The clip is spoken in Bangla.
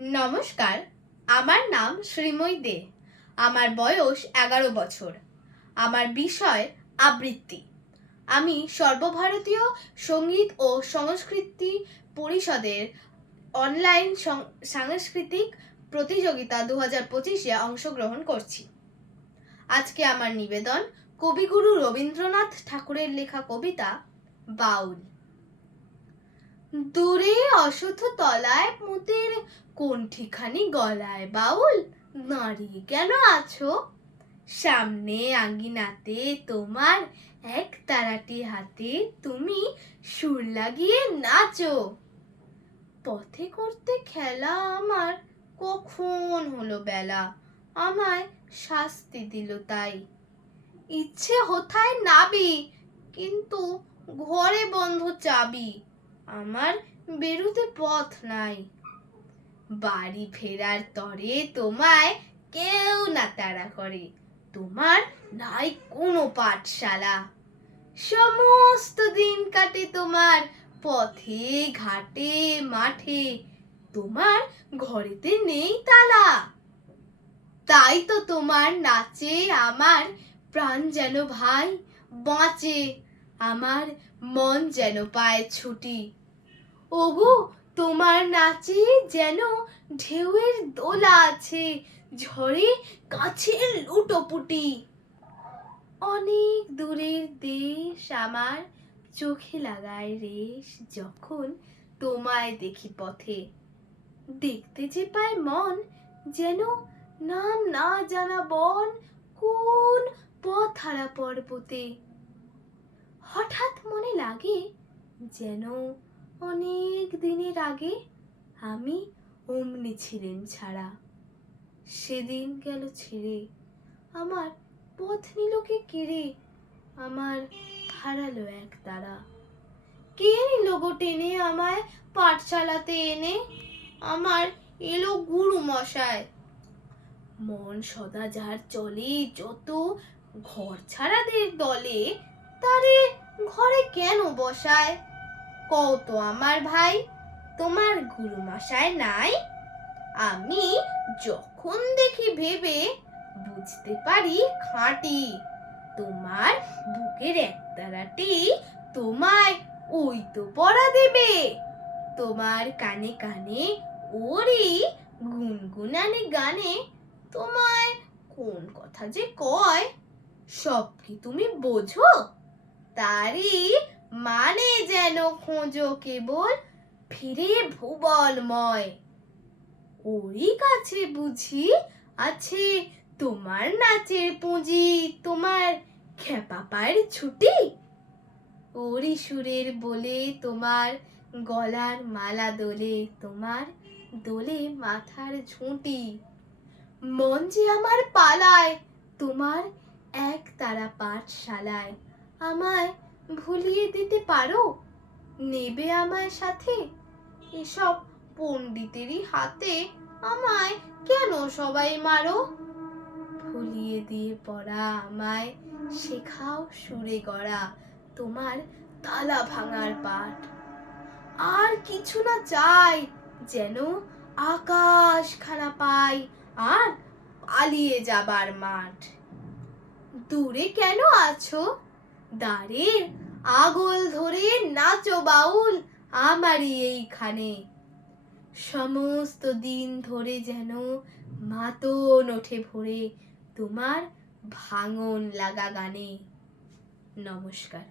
নমস্কার, আমার নাম শ্রীময়ী দে। আমার বয়স ১১ বছর। আমার বিষয় আবৃত্তি। আমি সর্বভারতীয় সঙ্গীত ও সংস্কৃতি পরিষদের অনলাইন সাংস্কৃতিক প্রতিযোগিতা ২০২৫-এ অংশগ্রহণ করছি। আজকে আমার নিবেদন কবিগুরু রবীন্দ্রনাথ ঠাকুরের লেখা কবিতা বাউল। দূরে অসথ তলায় মুতের কণ্ঠিখানি গলায় বাউল, দাঁড়িয়ে কেন আছো? সামনে আঙ্গিনাতে তোমার এক তারাটি হাতে, তুমি সুর লাগিয়ে নাচো। পথে করতে খেলা আমার কখন হলো বেলা, আমায় শাস্তি দিল তাই। ইচ্ছে হোথায় নাবি, কিন্তু ঘরে বন্ধ চাবি, আমার বেরুতে পথ নাই। বাড়ি ফেরার তরে তোমায় কেউ না তাড়া করে, তোমার নাই কোনো পাঠশালা। সমস্ত দিন কাটে তোমার পথে ঘাটে মাঠে, তোমার ঘরেতে নেই তালা। তাই তো তোমার নাচে আমার প্রাণ যেন ভাই বাঁচে, আমার মন যেন পায় ছুটি। ওগো, তোমার নাচে যেন ঢেউয়ের দোলা আছে, ঝড়ে কাছের লুটোপুটি। অনেক দূরের দেশ আমার চোখে লাগায় রেশ, যখন তোমায় দেখি পথে। দেখতে যে পায় মন যেন নাম না জানা বন, কোন পথ হারা পর্বতে। হঠাৎ মনে লাগে যেন অনেক দিনের আগে আমি অমনি ছিলেন ছাড়া। সেদিন গেল ছেড়ে, আমার পথ নিল কে কেড়ে, আমার হারালো এক তারা। কে নিল গো টেনে আমায় পাঠশালাতে এনে, আমার এলো গুরু মশাই। মন সদা যার চলে যত ঘর ছাড়াদের দলে, তারে ঘরে কেন বসায়? কও তো আমার ভাই, তোমার গুরু মশাই নাই? আমি যখন দেখি ভেবে বুঝতে পারি খাঁটি, তোমার বুকের একতারাটি তোমায় ওই তো পড়া দেবে। তোমার কানে কানে ওরি গুনগুনানি গানে, তোমায় কোন কথা যে কয় সব কি তুমি বোঝো? তারই মানে যেন খোঁজো কেবল ফিরে ভুবনময়। ওরই কাছে বুঝি আছে তোমার নাচের পুঁজি, তোমার খেপা পায়ের ছুটি। ওরই সুরের বলে তোমার গলার মালা দোলে, তোমার দোলে মাথার ঝুঁটি। মন যে আমার পালায় তোমার এক তারা পাঠশালায়, আমায় ভুলিয়ে দিতে পারো? নেবে আমায় সাথে? এসব পণ্ডিতেরই হাতে আমায় কেন সবাই মারো? ভুলিয়ে দিয়ে পড়া আমায় শেখাও সুরে গড়া, তোমার তালা ভাঙার পাঠ। আর কিছু না চাই, যেন আকাশ খানা পাই আর পালিয়ে যাবার মাঠ। দূরে কেন আছো? দাঁড়ের আগল ধরে নাচো বাউল আমারই এইখানে। সমস্ত দিন ধরে যেন মাতন ওঠে ভোরে, তোমার ভাঙন লাগা গানে। নমস্কার।